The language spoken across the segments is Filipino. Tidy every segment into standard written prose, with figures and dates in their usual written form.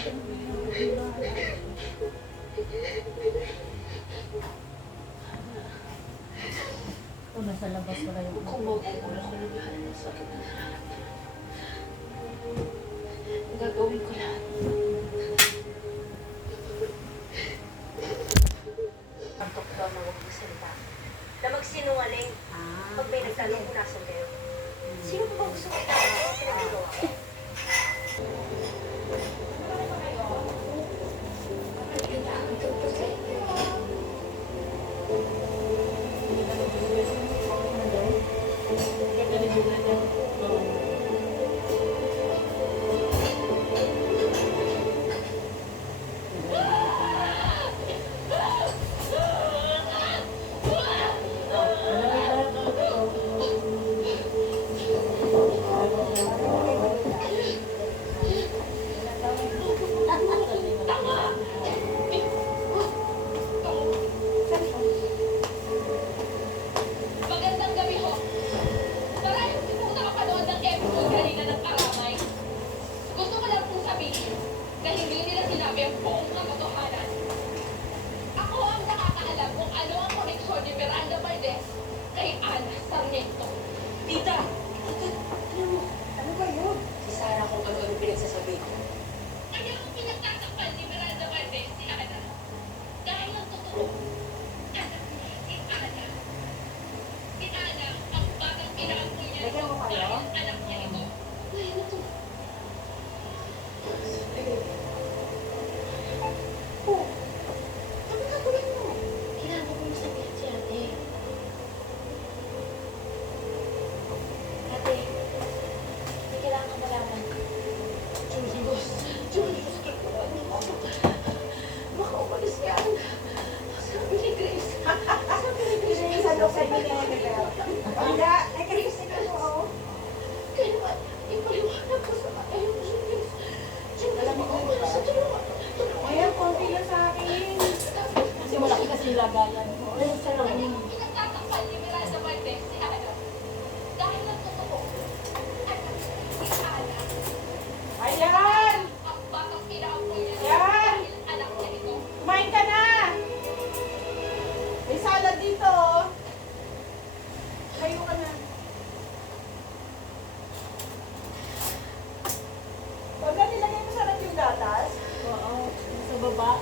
Ito, nasa labas ko na yung Kumagugula ko ng lahat ng sakit na nararamdaman. Gagawin ko lahat. Antok daw na huwag magsalita. Na magsinungaling. Pag may nagtanong kung nasan kayo. Sino ba gusto mo itawa? Ano pinagagawa ko? Magandang gabi ho. Maraming po nakapanood ng episode kanina ng Karamay. Gusto ko lang pong sabihin na hindi nila sinabi ang buong katotohanan. Ako ang nakakaalam kung ano ang koneksyon ni Miranda Valdez kay Ana Sarmiento. Tita! Ano ba yun? Si Sarah kung ano-ano pinagsasabi ko. Kaya ang pinagtatakpan ni Miranda Valdez si Ana. Dahil ang totoo, anak niya si Ana. Si Ana ang batang pinaampun niya Lagyan mo kayo? dahil anak niya ito. Ay, ito. Oh, ano gagawin mo? Kailangan ko yung sabihin si ate. Ate, may kailangan ka malaman. Diyos, baka umalis yan. Sabi ni Grace. Sabi ni Grace. Sa loob sabi niya ni Bel. Wala, ay kasi sila mo ako. Kaya naman, ipaliwanag ko sa ayaw ko si Grace. Diyan na lang ako para sa tulungan. Ayan, konti lang sa akin. kasi malaki kasi lagayan ko. Ay, sarap. Pinagtatakpan ni Miranda Valdez si Ana. Dahil ang totoo, anak niya si Ana. Ayan! Ang batang pinaampun niya Yan! dahil anak niya ito. Kumain ka na! May salad dito, oh. Kayo ka na. Huwag na nilagay mo sarap yung gatas. Oo, sa baba.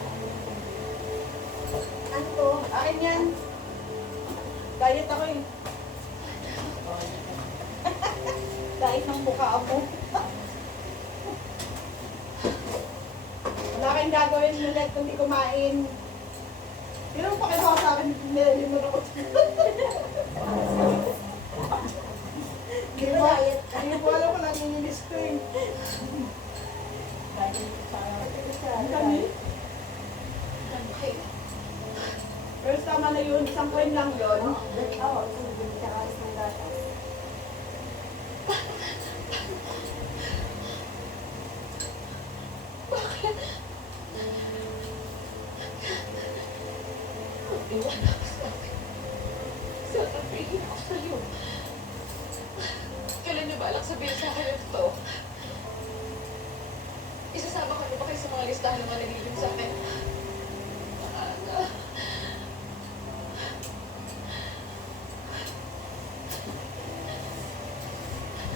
Ano to? Akin yan. Diet ako eh. Diet ng mukha mo. Wala kayong gagawin ulit kundi kumain. Pero pa kayo sa akin, nilalimutan ako. Hindi ko alam kung naninilis ko eh. Ang dami. First tama na yun, isang coin lang yun. Oo, tsaka isang gatas. Iwala ka sa akin. Sasabihin ko sa'yo. Kailan niyo balak sabihin sa akin ito? Isasama ko na ba kayo sa mga listahan ng mga nagiging sa akin? Ana.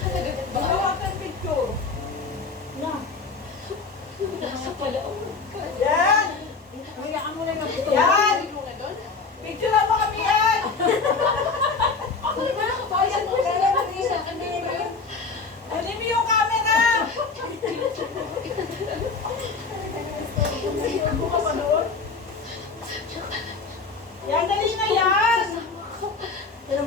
Nagagat ba? Magawa ka ng picture. Na. Nasa palaon ka. Yan! Hayaan mo na yung Yan! Ano nga doon? Picture lang mo kami yan! Ako na ba? Kapayan mo sila natin sa akin. Ano ba yun? Alim mo yung camera! Buka pa doon. Yan, dali na yan!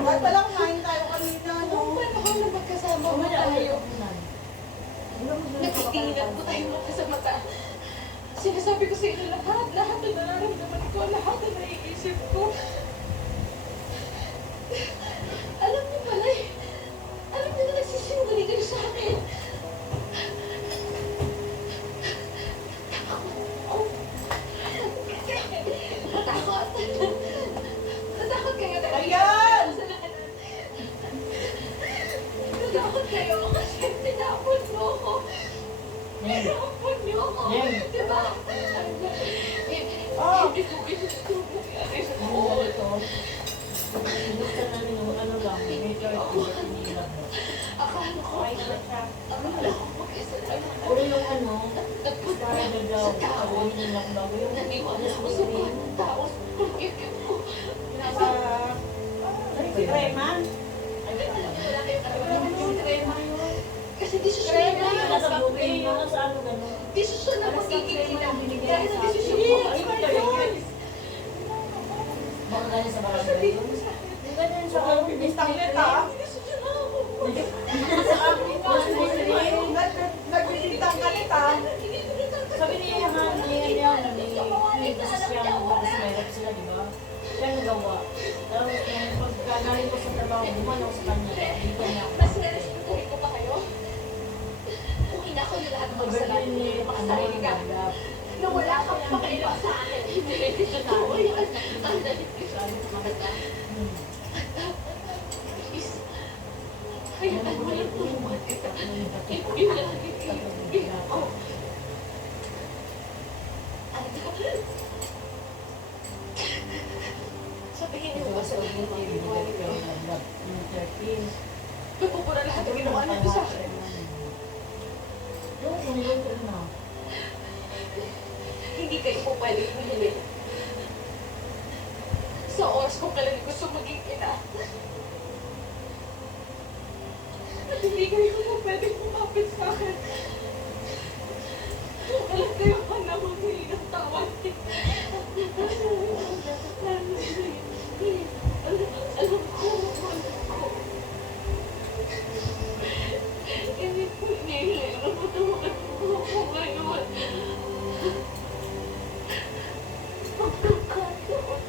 Ba't pala kumain tayo kanina, no? Paano kung na magkasama mo tayo? Nagtitinginan ko tayo mata sa mata. Sinasabi ko sa inyo lahat na nararamdaman ko, lahat na naiisip ko. Alam niyo pala eh. Alam niyo na nagsisinungaling kayo sa akin. Natakot. Natakot kayo talaga. Ayan! Natakot kayo kasi tinapon mo ako. Tinapon niyo ako. Jem, Diba? Oh. Hindi ko gusto mangyari sa ano buhay. ito? Binuksan namin yung ano lang, major nila. Akala ko, akala ko mag-isa lang. Pero yung ano, Nagpunta para na daw, sa tao. sabihin nila kung bago yung Naniwala ako sa mga tao. Pag-ikip ko. Nasa... Si Reman. Wala kayong karapatan. Si Reman yun. Kasi desisyon na yan. nasa booking, nasa ano gano'n. Desisyon na magiging ina. Dahil sa desisyon Hindi, ko. iba yun. Baka ganyan sa barangay yun. Yung ganyan sa ano, Bistang neta. Desisyon na ako. sa amin nga, Nagbibintang ka neta. sabi niya niya, may desisyon mo kasi mahirap sila, di ba? Siya nagawa. Tapos nung pagkagaling ko sa trabaho, bumanaw sa kanya. Dito niya ako. Mas nirespetuhin ko pa kayo. Kung ina ko yung lahat ng kasalanan niyo yung makasarili ka. Na wala kang pakialam sa akin. Hindi rin totoo yan. Ang dalit ko sa maganda. Please. Hayaan mo lang tulungan kita. Yun lang ang ibig ko. Sabihin niyo ba sa akin ang ginawa niyo? Napupura lahat ang ginawa niyo sa akin. Hindi kayo po pwede humili. Sa oras ko kailan gusto maging ina. At hindi kayo po pwede kumapit sa akin. Alam kayo ang namamili ng tawad. Alam ko. Hindi po hinihingi na matulungan mo ako ngayon. Pagkakataon.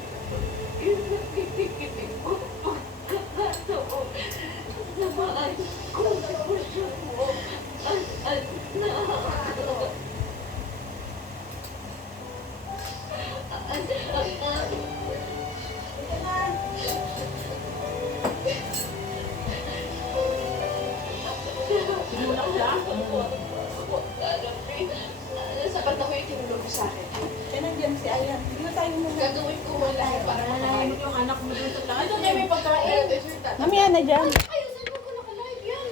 Yun ang titigilin ko. Pagkakataon. Na maayos ko ang sitwasyon mo. At nakakataon. Tinulak siya? Sapat ako yung tinulog ko sa akin. Kaya nandiyan si Ayan. Hindi na tayo muna. Gagawin ko wala para Nanay mo yung anak mo dun sa taas. Ito tayo may pagkain. Mamaya na dyan. Ayusin mo ko naka-live yan.